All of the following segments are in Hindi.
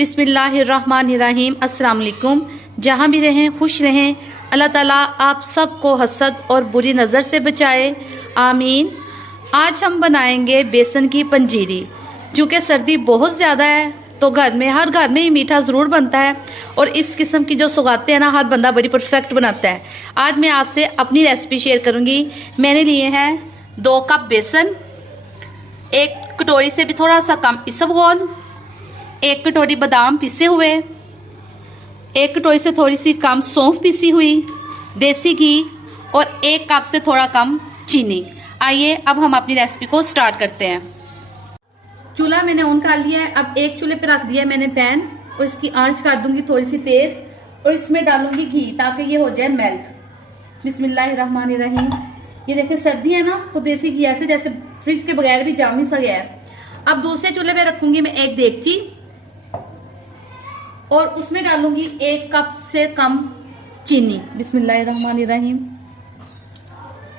बिस्मिल्लाहिर्रहमानिर्रहीम। अस्सलाम वालेकुम। जहाँ भी रहें खुश रहें। अल्लाह ताला आप सबको हसद और बुरी नज़र से बचाए, आमीन। आज हम बनाएंगे बेसन की पंजीरी। क्योंकि सर्दी बहुत ज़्यादा है तो हर घर में ही मीठा ज़रूर बनता है और इस किस्म की जो सौगातें हैं ना, हर बंदा बड़ी परफेक्ट बनाता है। आज मैं आपसे अपनी रेसिपी शेयर करूँगी। मैंने लिए हैं 2 कप बेसन, 1 कटोरी से भी थोड़ा सा कम इसबगोल, 1 कटोरी बादाम पिसे हुए, 1 कटोरी से थोड़ी सी कम सौंफ पिसी हुई, देसी घी और 1 कप से थोड़ा कम चीनी। आइए अब हम अपनी रेसिपी को स्टार्ट करते हैं। चूल्हा मैंने ऑन कर लिया है। अब एक चूल्हे पे रख दिया है मैंने पैन और इसकी आंच कर दूंगी थोड़ी सी तेज और इसमें डालूंगी घी ताकि ये हो जाए मेल्ट। बिस्मिल्लाहिर्रहमानिर्रहीम। ये देखिए सर्दी है ना तो देसी घी ऐसे जैसे फ्रिज के बगैर भी जाम नहीं सा गया है। अब दूसरे चूल्हे पे रखूंगी मैं एक देगची और उसमें डालूंगी 1 कप से कम चीनी। बिस्मिल्लाहिर्रहमानिर्रहीम।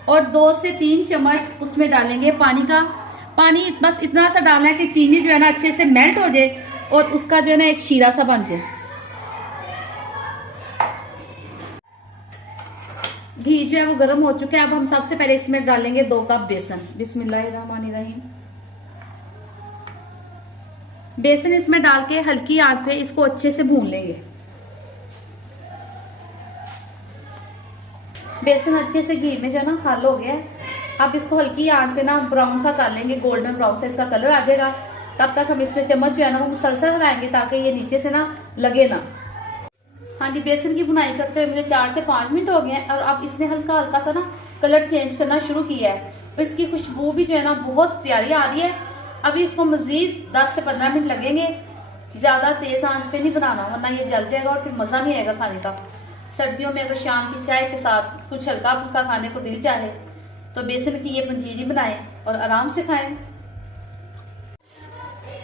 और 2 से 3 चम्मच उसमें डालेंगे पानी का। पानी बस इतना सा डालना है कि चीनी जो है ना अच्छे से मेल्ट हो जाए और उसका जो है ना एक शीरा सा बन जाए। घी जो है वो गर्म हो चुका है। अब हम सबसे पहले इसमें डालेंगे 2 कप बेसन। बिस्मिल्लाहिर्रहमानिर्रहीम। बेसन इसमें डाल के हल्की आंच पे इसको अच्छे से भून लेंगे। बेसन अच्छे से घी में जो है ना हल हो गया है। अब इसको हल्की आंच पे ना ब्राउन सा कर लेंगे, गोल्डन ब्राउन सा इसका कलर आ जाएगा। तब तक हम इसमें चम्मच जो है ना वो मुसलसल लगाएंगे ताकि ये नीचे से ना लगे ना। हाँ जी, बेसन की भुनाई करते हुए मुझे 4 से 5 मिनट हो गए हैं और अब इसने हल्का हल्का सा ना कलर चेंज करना शुरू किया है और इसकी खुशबू भी जो है ना बहुत प्यारी आ रही है। अभी इसको मजीद 10 से 15 मिनट लगेंगे। ज्यादा तेज आंच पे नहीं बनाना वरना ये जल जाएगा और फिर मजा नहीं आएगा खाने का। सर्दियों में अगर शाम की चाय के साथ कुछ हल्का फुल्का खाने को दिल चाहे तो बेसन की ये पंजीरी बनाएं और आराम से खाएं।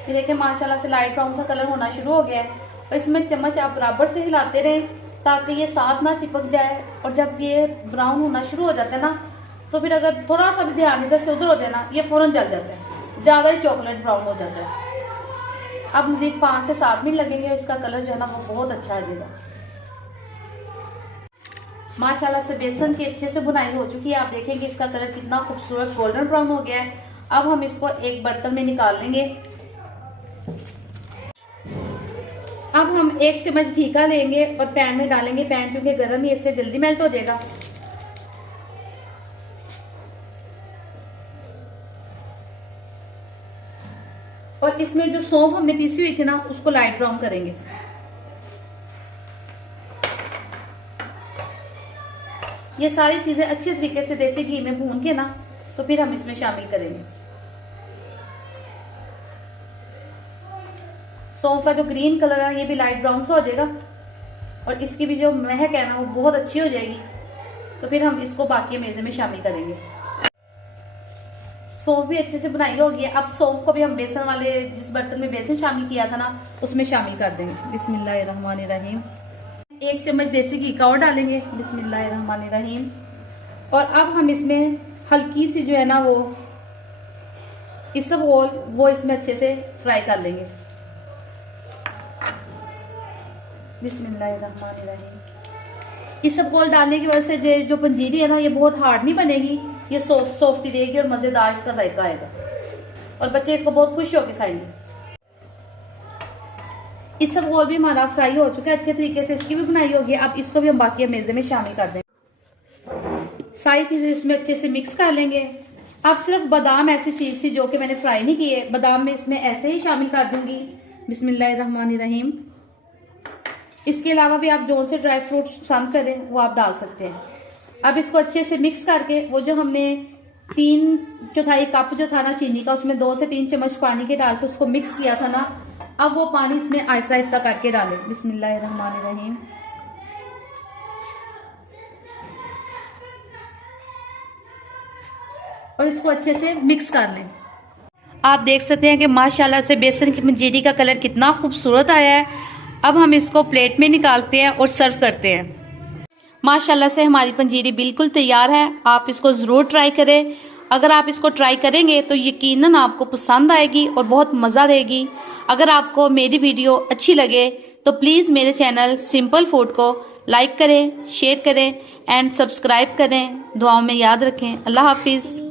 ये देखिए माशाल्लाह से लाइट ब्राउन सा कलर होना शुरू हो गया है और इसमें चम्मच आप बराबर से हिलाते रहें ताकि ये साथ ना चिपक जाए। और जब ये ब्राउन होना शुरू हो जाता है ना तो फिर अगर थोड़ा सा भी ध्यान इधर से उधर हो जाए ना ये फौरन जल जाता है, ज्यादा ही चॉकलेट ब्राउन हो जाता है। अब मजीद 5 से 7 मिनट लगेंगे, इसका कलर जो है ना वो बहुत अच्छा आ जाएगा। माशाल्लाह से बेसन की अच्छे से बुनाई हो चुकी है। आप देखेंगे इसका कलर कितना खूबसूरत गोल्डन ब्राउन हो गया है। अब हम इसको एक बर्तन में निकाल लेंगे। अब हम 1 चम्मच घी का लेंगे और पैन में डालेंगे। पैन क्योंकि गर्म है इससे जल्दी मेल्ट हो जाएगा। और इसमें जो सौंफ हमने पीसी हुई थी ना उसको लाइट ब्राउन करेंगे। ये सारी चीजें अच्छे तरीके से देसी घी में भून के ना तो फिर हम इसमें शामिल करेंगे। सौंफ का जो ग्रीन कलर है ये भी लाइट ब्राउन सा हो जाएगा और इसकी भी जो महक है ना वो बहुत अच्छी हो जाएगी। तो फिर हम इसको बाकी मेज़े में शामिल करेंगे। सौंफ भी अच्छे से बनाई होगी। अब सौंफ को भी हम बेसन वाले जिस बर्तन में बेसन शामिल किया था ना उसमें शामिल कर देंगे। बिस्मिल्लाहिर्रहमानिर्रहीम। 1 चम्मच देसी घी का और डालेंगे। बिस्मिल्लाहिर्रहमानिर्रहीम। और अब हम इसमें हल्की सी जो है ना वो इसबगोल वो इसमें अच्छे से फ्राई कर लेंगे। बिस्मिल्लाहिर्रहमानिर्रहीम। इसबगोल डालने की वजह से जो पंजीरी है ना ये बहुत हार्ड नहीं बनेगी, ये सॉफ्ट ही रहेगी और मजेदार इसका जायका आएगा और बच्चे इसको बहुत खुश होकर खाएंगे। इसबगोल भी हमारा फ्राई हो चुका है अच्छे तरीके से, इसकी भी बनाई होगी। अब इसको भी हम बाकी मेज़े में शामिल कर देंगे। सारी चीजें इसमें अच्छे से मिक्स कर लेंगे। अब सिर्फ बादाम ऐसी चीज थी जो कि मैंने फ्राई नहीं किए, बादाम में इसमें ऐसे ही शामिल कर दूंगी। बिस्मिल्लाहिर्रहमानिर्रहीम। इसके अलावा भी आप जो से ड्राई फ्रूट पसंद करें वो आप डाल सकते हैं। अब इसको अच्छे से मिक्स करके वो जो हमने 3/4 कप जो था ना चीनी का उसमें 2 से 3 चम्मच पानी के डाल के उसको मिक्स किया था ना, अब वो पानी इसमें आहिस्ता आहिस्ता करके डालें। बिस्मिल्लाहिर्रहमानिर्रहीम। और इसको अच्छे से मिक्स कर लें। आप देख सकते हैं कि माशाल्लाह से बेसन की पंजीरी का कलर कितना खूबसूरत आया है। अब हम इसको प्लेट में निकालते हैं और सर्व करते हैं। माशाल्लाह से हमारी पंजीरी बिल्कुल तैयार है। आप इसको ज़रूर ट्राई करें। अगर आप इसको ट्राई करेंगे तो यकीनन आपको पसंद आएगी और बहुत मज़ा देगी। अगर आपको मेरी वीडियो अच्छी लगे तो प्लीज़ मेरे चैनल सिंपल फूड को लाइक करें, शेयर करें एंड सब्सक्राइब करें। दुआओं में याद रखें। अल्लाह हाफिज़।